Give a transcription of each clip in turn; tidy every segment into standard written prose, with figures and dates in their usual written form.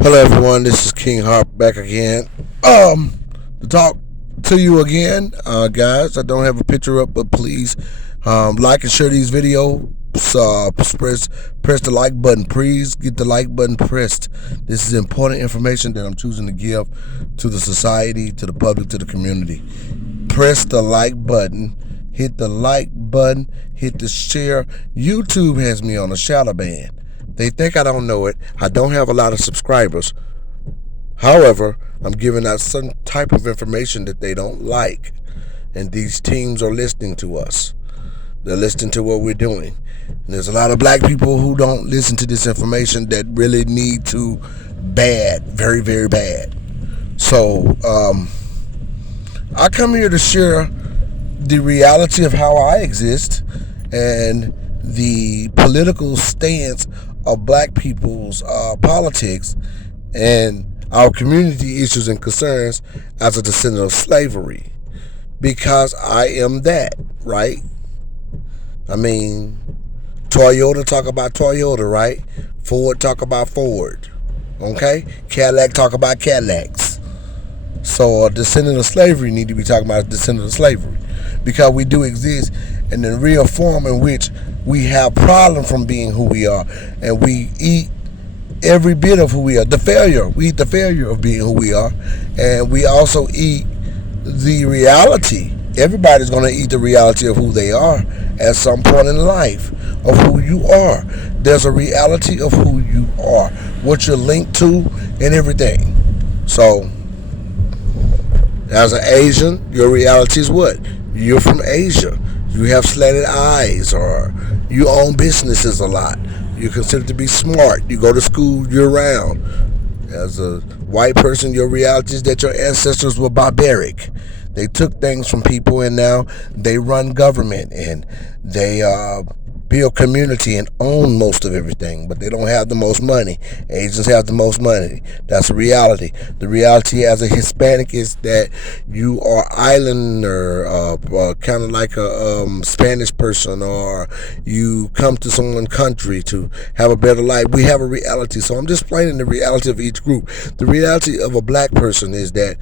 Hello, everyone. This is King Harp back again. To talk to you again, guys. I don't have a picture up, but please like and share these videos. Press the like button. Please get the like button pressed. This is important information that I'm choosing to give to the society, to the public, to the community. Press the like button. Hit the like button. Hit the share. YouTube has me on a shadow ban. They think I don't know it. I don't have a lot of subscribers. However, I'm giving out some type of information that they don't like. And these teams are listening to us. They're listening to what we're doing. And there's a lot of black people who don't listen to this information that really need to bad, very, very bad. So, I come here to share the reality of how I exist and the political stance of black people's politics and our community issues and concerns as a descendant of slavery. Because I am that, right? I mean, Toyota talk about Toyota, right? Ford talk about Ford. Okay? Cadillac talk about Cadillacs. So a descendant of slavery need to be talking about a descendant of slavery. Because we do exist in the real form in which we have problem from being who we are. And we eat every bit of who we are. We eat the failure of being who we are. And we also eat the reality. Everybody's going to eat the reality of who they are at some point in life, of who you are. There's a reality of who you are, what you're linked to, and everything. So, as an Asian, your reality is what? You're from Asia. You have slanted eyes, or you own businesses a lot. You're considered to be smart. You go to school year-round. As a white person, your reality is that your ancestors were barbaric. They took things from people and now they run government and they build community and own most of everything, but they don't have the most money. Asians have the most money. That's a reality. The reality as a Hispanic is that you are islander, kind of like a Spanish person, or you come to someone's country to have a better life. We have a reality. So I'm just explaining the reality of each group. The reality of a black person is that,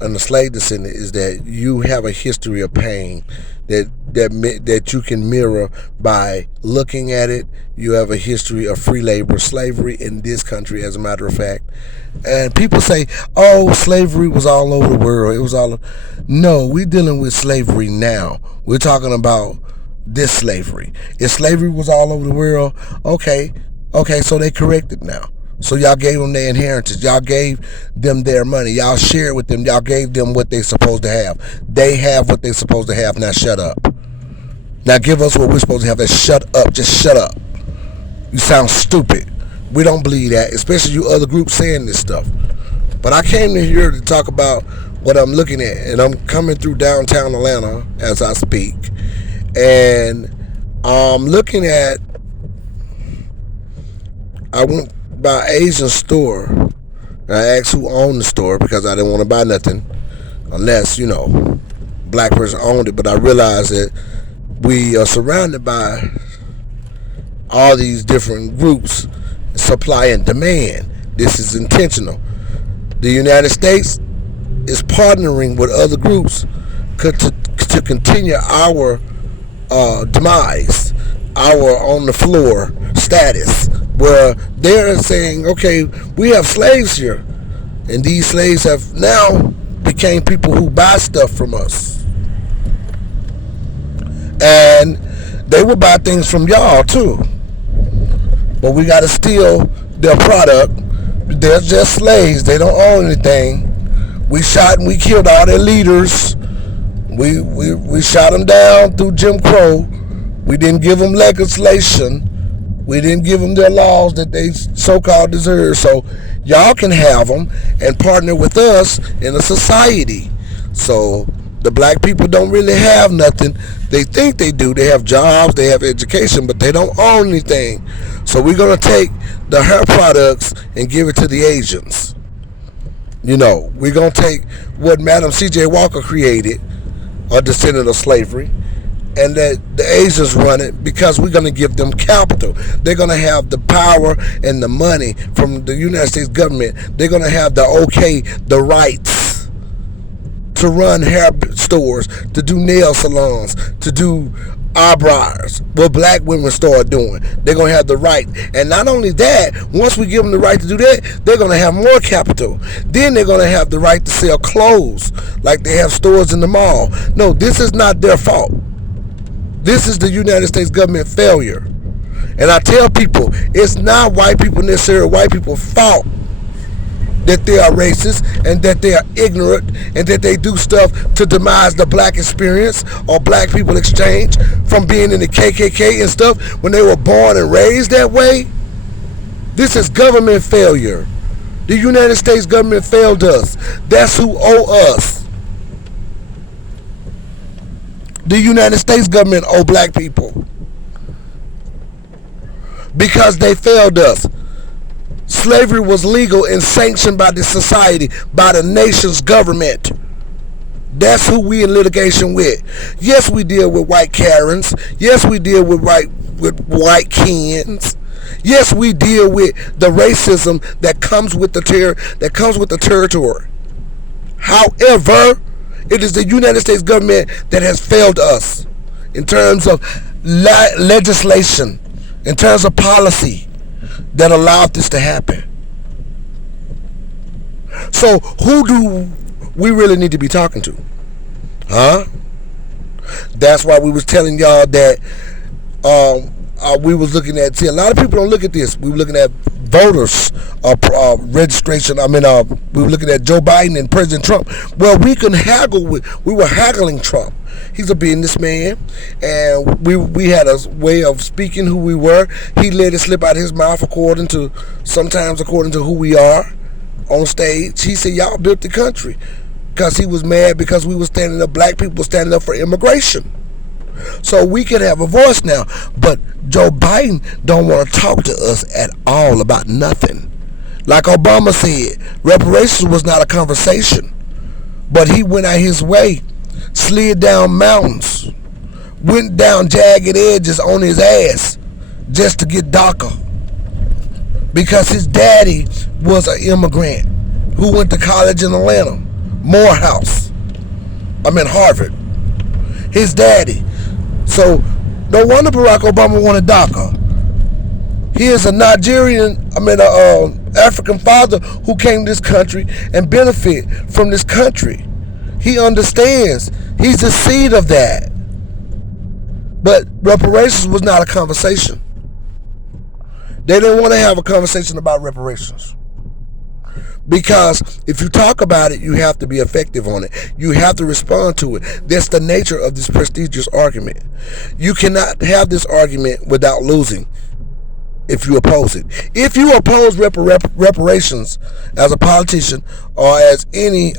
and a slave descendant, is that you have a history of pain that you can mirror by looking at it. You have a history of free labor, slavery in this country, as a matter of fact. And people say, "Oh, slavery was all over the world. It was all." No, we're dealing with slavery now. We're talking about this slavery. If slavery was all over the world, okay, so they corrected now. So y'all gave them their inheritance. Y'all gave them their money. Y'all shared with them. Y'all gave them what they're supposed to have. They have what they're supposed to have. Now shut up. Now give us what we're supposed to have. And shut up. Just shut up. You sound stupid. We don't believe that, especially you other groups saying this stuff. But I came in here to talk about what I'm looking at. And I'm coming through downtown Atlanta as I speak. And I'm looking at, I went by an Asian store. I asked who owned the store because I didn't want to buy nothing unless, black person owned it. But I realized that we are surrounded by all these different groups, supply and demand. This is intentional. The United States is partnering with other groups to continue our demise, our on the floor status, where they're saying, okay, we have slaves here, and these slaves have now became people who buy stuff from us, and they will buy things from y'all too, but we got to steal their product. They're just slaves. They don't own anything. We shot and we killed all their leaders. We shot them down through Jim Crow. We didn't give them legislation. We didn't give them their laws that they so-called deserve. So y'all can have them and partner with us in a society. So the black people don't really have nothing. They think they do. They have jobs, they have education, but they don't own anything. So we're going to take the hair products and give it to the Asians. We're going to take what Madam C.J. Walker created, a descendant of slavery, and that the Asians run it because we're going to give them capital. They're going to have the power and the money from the United States government. They're going to have the rights to run hair stores, to do nail salons, to do eyebrows, what black women start doing. They're going to have the right. And not only that, once we give them the right to do that, they're going to have more capital. Then they're going to have the right to sell clothes like they have stores in the mall. No, this is not their fault. This is the United States government failure. And I tell people, it's not white people necessarily white people's fault that they are racist and that they are ignorant and that they do stuff to demise the black experience or black people exchange from being in the KKK and stuff when they were born and raised that way. This is government failure. The United States government failed us. That's who owe us. The United States government owe black people because they failed us. Slavery was legal and sanctioned by the society, by the nation's government. That's who we in litigation with. Yes, we deal with white Karens. Yes, we deal with white Kens. Yes, we deal with the racism that comes with the territory. However, it is the United States government that has failed us in terms of legislation, in terms of policy that allowed this to happen. So who do we really need to be talking to? Huh? That's why we was telling y'all that we was looking at, see, a lot of people don't look at this. We were looking at voters registration. We were looking at Joe Biden and President Trump. Well, we were haggling Trump. He's a businessman, and we had a way of speaking who we were. He let it slip out of his mouth sometimes according to who we are on stage. He said, y'all built the country, because he was mad because we were standing up, black people standing up for immigration. So we can have a voice now. But Joe Biden don't want to talk to us at all about nothing. Like Obama said, reparations was not a conversation. But he went out his way, slid down mountains, went down jagged edges on his ass just to get DACA. Because his daddy was an immigrant who went to college in Atlanta, Harvard. His daddy. So no wonder Barack Obama wanted DACA. He is a African father who came to this country and benefit from this country. He understands. He's the seed of that. But reparations was not a conversation. They didn't want to have a conversation about reparations. Because if you talk about it, you have to be effective on it. You have to respond to it. That's the nature of this prestigious argument. You cannot have this argument without losing if you oppose it. If you oppose reparations as a politician or as any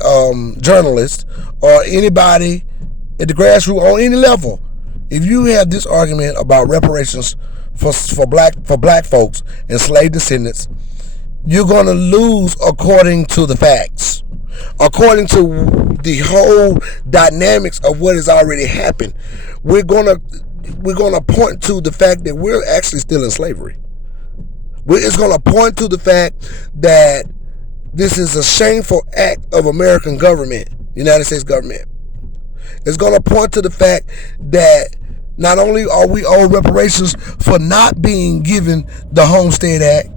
journalist or anybody at the grassroots on any level, if you have this argument about reparations for black folks and slave descendants, you're going to lose according to the facts, according to the whole dynamics of what has already happened. We're going to point to the fact that we're actually still in slavery. It's going to point to the fact that this is a shameful act of American government, United States government. It's going to point to the fact that not only are we owed reparations for not being given the Homestead Act,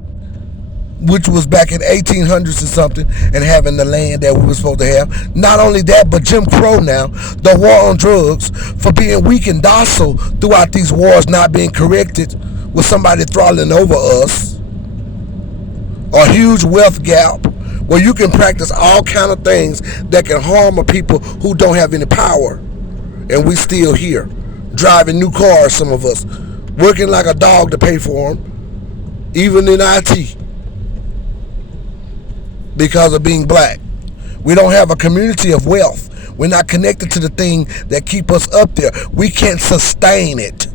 which was back in 1800s or something, and having the land that we were supposed to have. Not only that, but Jim Crow now, the war on drugs, for being weak and docile throughout these wars, not being corrected with somebody throttling over us. A huge wealth gap where you can practice all kind of things that can harm a people who don't have any power. And we still here, driving new cars, some of us, working like a dog to pay for them, even in IT. Because of being black. We don't have a community of wealth. We're not connected to the thing that keep us up there. We can't sustain it.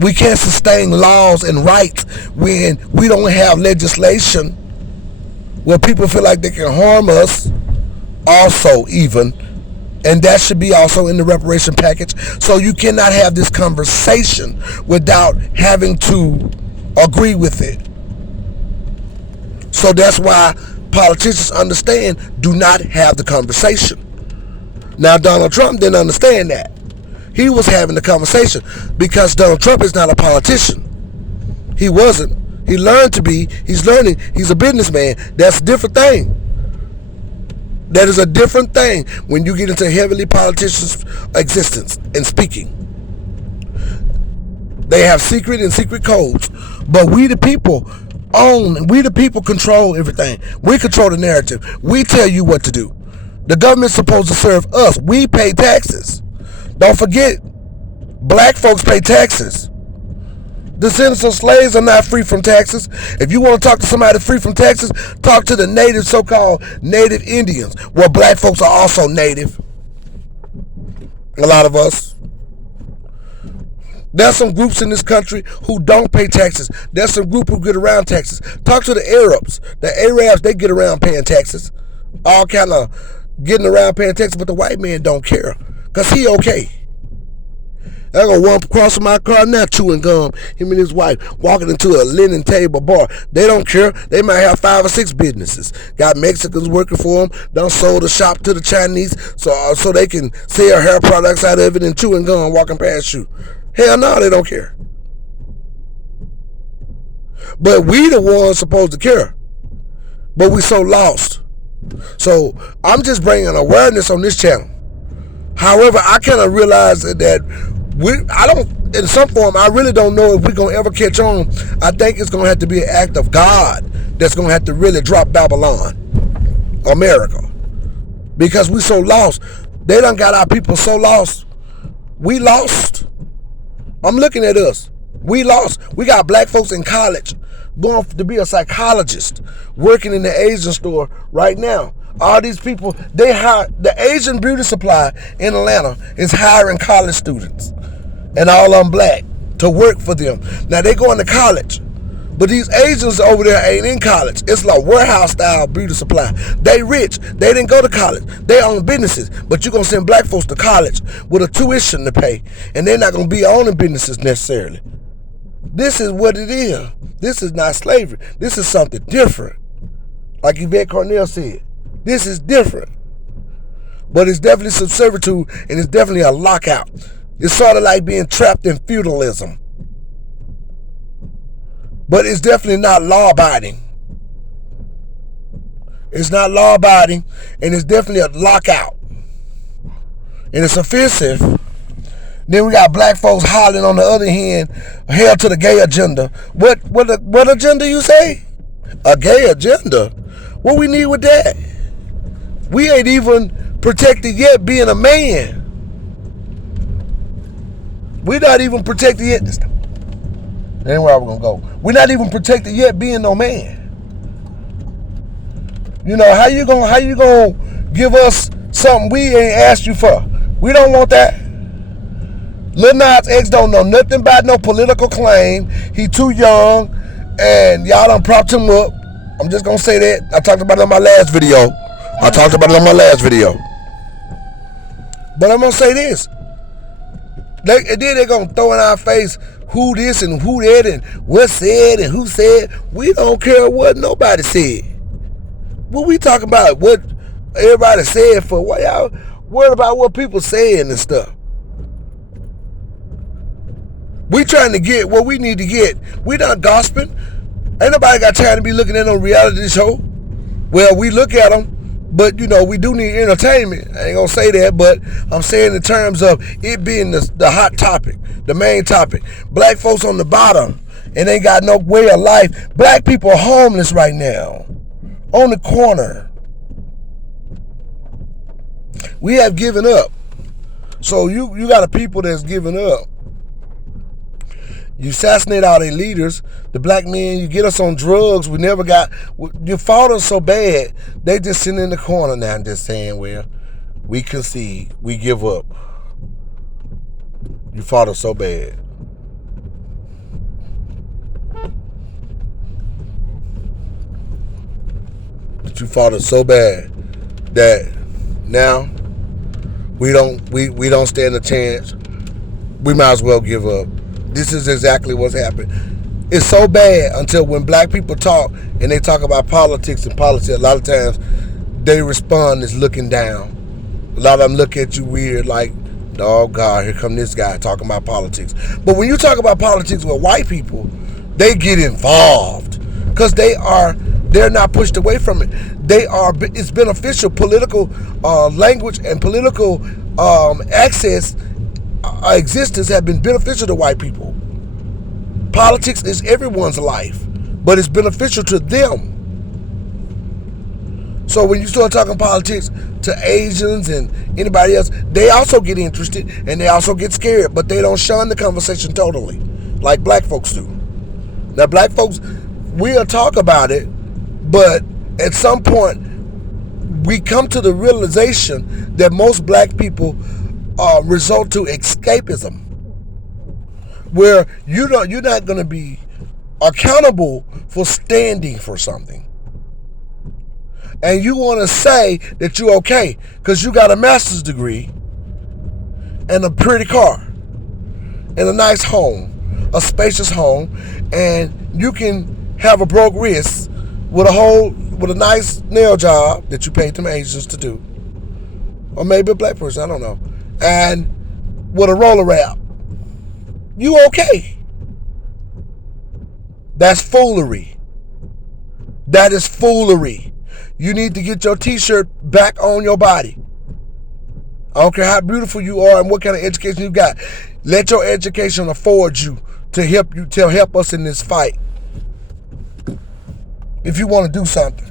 We can't sustain laws and rights when we don't have legislation where people feel like they can harm us also even And that should be also in the reparation package. So you cannot have this conversation without having to agree with it. So that's why politicians understand, do not have the conversation. Now, Donald Trump didn't understand that. He was having the conversation because Donald Trump is not a politician. He wasn't. He learned to be. He's learning. He's a businessman. That's a different thing. That is a different thing when you get into heavily politicians' existence and speaking. They have secret and secret codes. But we the people own, we the people control everything. We control the narrative. We tell you what to do. The government's supposed to serve us. We pay taxes. Don't forget, black folks pay taxes. Descendants of slaves are not free from taxes. If you want to talk to somebody free from taxes, talk to the native, so-called native Indians, where black folks are also native. A lot of us. There's some groups in this country who don't pay taxes. There's some group who get around taxes. Talk to the Arabs. The Arabs, they get around paying taxes. All kind of getting around paying taxes, but the white man don't care. Because he okay. I go one across my car now chewing gum. Him and his wife walking into a linen table bar. They don't care. They might have 5 or 6 businesses. Got Mexicans working for them. Done sold a shop to the Chinese so they can sell hair products out of it and chewing gum walking past you. Hell no, they don't care. But we the ones supposed to care. But we so lost. So I'm just bringing awareness on this channel. However, I kind of realize that in some form, I really don't know if we're going to ever catch on. I think it's going to have to be an act of God that's going to have to really drop Babylon, America. Because we so lost. They done got our people so lost. We lost. I'm looking at us. We lost. We got black folks in college going to be a psychologist, working in the Asian store right now. All these people, they hire, the Asian beauty supply in Atlanta is hiring college students, and all of them black, to work for them. Now they going to college, but these Asians over there ain't in college. It's like warehouse style beauty supply. They rich. They didn't go to college. They own businesses, but you're going to send black folks to college with a tuition to pay, and they're not going to be owning businesses necessarily. This is what it is. This is not slavery. This is something different. Like Yvette Cornell said. This is different. But it's definitely some servitude, and it's definitely a lockout. It's sort of like being trapped in feudalism. But it's definitely not law-abiding. It's not law-abiding, and it's definitely a lockout. And it's offensive. Then we got black folks hollering on the other hand, hell to the gay agenda. What agenda you say? A gay agenda? What we need with that? We ain't even protected yet being a man. We're not even protected yet. That ain't where I was gonna go. We're not even protected yet being no man. You know, how you gonna give us something we ain't asked you for? We don't want that. Lil Nas X don't know nothing about no political claim. He too young, and y'all done propped him up. I'm just gonna say that. I talked about it on my last video. But I'm gonna say this. And then they're gonna throw in our face who this and who that and what said and who said. We don't care what nobody said. What we talking about? What everybody said for? Why y'all worried about what people saying and stuff? We trying to get what we need to get. We done gossiping. Ain't nobody got time to be looking at no reality show. Well, we look at them, but you know, we do need entertainment. I ain't gonna say that, but I'm saying in terms of it being the hot topic, the main topic. Black folks on the bottom and they got no way of life. Black people are homeless right now. On the corner. We have given up. So you got a people that's giving up. You assassinate all their leaders, the black men, you get us on drugs, you fought us so bad, they just sitting in the corner now and just saying, well, we concede, we give up. You fought us so bad. But you fought us so bad that now We don't stand a chance. We might as well give up. This is exactly what's happened. It's so bad until when black people talk and they talk about politics and policy, a lot of times they respond as looking down. A lot of them look at you weird like, oh God, here come this guy talking about politics. But when you talk about politics with white people, they get involved because they're not pushed away from it. It's beneficial. Political language and political access existence have been beneficial to white people. Politics is everyone's life, but it's beneficial to them. So when you start talking politics to Asians and anybody else, they also get interested and they also get scared, but they don't shun the conversation totally like black folks do. Now, black folks, we'll talk about it, but at some point, we come to the realization that most black people resort to escapism, where you're not going to be accountable for standing for something. And you want to say that you're okay because you got a master's degree and a pretty car and a nice home, a spacious home, and you can have a broke wrist with a nice nail job that you paid them Asians to do, or maybe a black person, I don't know, and with a roller wrap. You okay? That's foolery. That is foolery. You need to get your t-shirt back on your body. I don't care how beautiful you are and what kind of education you got. Let your education afford you to help us in this fight. If you want to do something.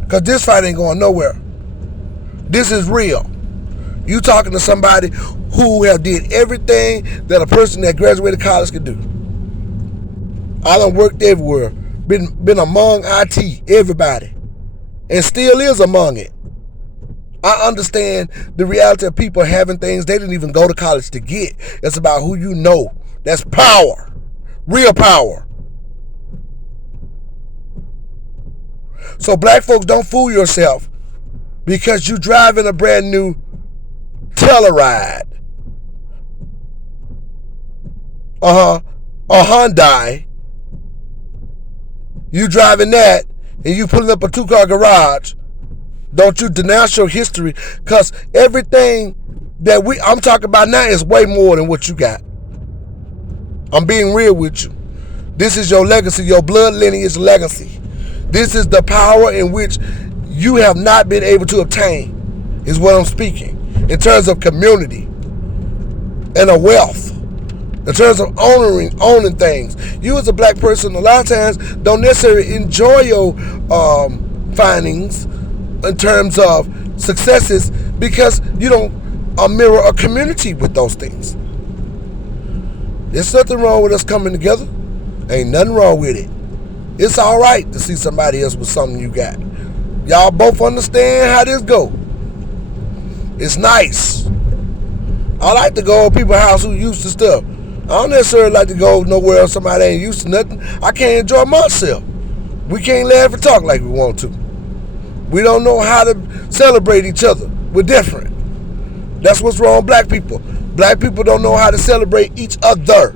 Because this fight ain't going nowhere. This is real. You talking to somebody who have did everything that a person that graduated college could do. I done worked everywhere. Been among IT, everybody. And still is among it. I understand the reality of people having things they didn't even go to college to get. It's about who you know. That's power. Real power. So black folks, don't fool yourself because you driving a brand new Telluride. A Hyundai. You driving that and you pulling up a 2-car garage. Don't you denounce your history, because everything that I'm talking about now is way more than what you got. I'm being real with you. This is your legacy, your blood lineage legacy. This is the power in which you have not been able to obtain, is what I'm speaking. In terms of community and a wealth. In terms of owning things. You as a black person a lot of times don't necessarily enjoy your findings in terms of successes because you don't mirror a community with those things. There's nothing wrong with us coming together. Ain't nothing wrong with it. It's all right to see somebody else with something you got. Y'all both understand how this go. It's nice. I like to go to people's house who used to stuff. I don't necessarily like to go nowhere else somebody ain't used to nothing. I can't enjoy myself. We can't laugh and talk like we want to. We don't know how to celebrate each other. We're different. That's what's wrong with black people. Black people don't know how to celebrate each other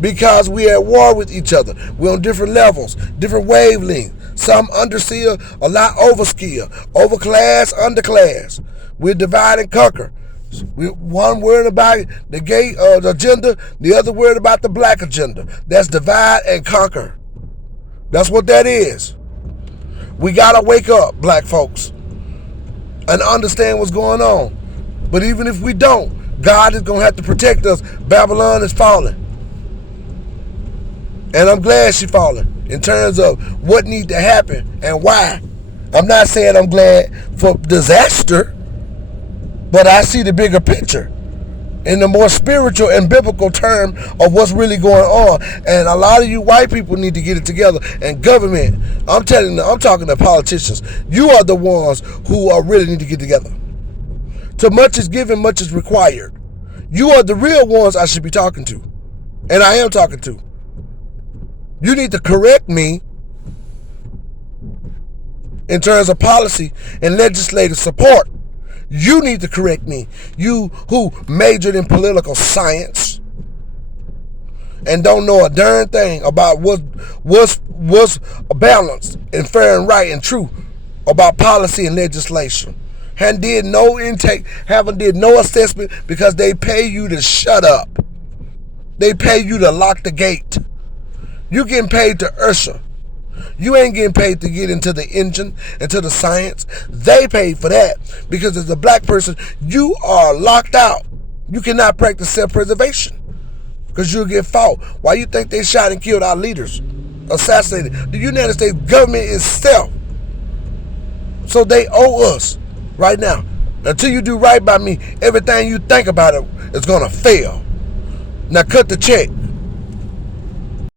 because we're at war with each other. We're on different levels, different wavelengths. Some underskilled, a lot overskilled, overclass, underclass. We're divide and conquer. One worried about the gay agenda, the other worried about the black agenda. That's divide and conquer. That's what that is. We gotta wake up, black folks, and understand what's going on. But even if we don't, God is gonna have to protect us. Babylon is falling. And I'm glad she's falling in terms of what needs to happen and why. I'm not saying I'm glad for disaster, but I see the bigger picture in the more spiritual and biblical term of what's really going on. And a lot of you white people need to get it together. And government, I'm talking to politicians. You are the ones who really need to get together. Too much is given, much is required. You are the real ones I should be talking to. And I am talking to. You need to correct me in terms of policy and legislative support. You need to correct me. You who majored in political science and don't know a darn thing about what's balanced and fair and right and true about policy and legislation. And did no intake, haven't did no assessment because they pay you to shut up. They pay you to lock the gate. You getting paid to usher. You ain't getting paid to get into the engine, into the science. They paid for that because as a black person, you are locked out. You cannot practice self-preservation because you'll get fought. Why you think they shot and killed our leaders? Assassinated. The United States government itself. So they owe us right now. Until you do right by me, everything you think about it is going to fail. Now cut the check.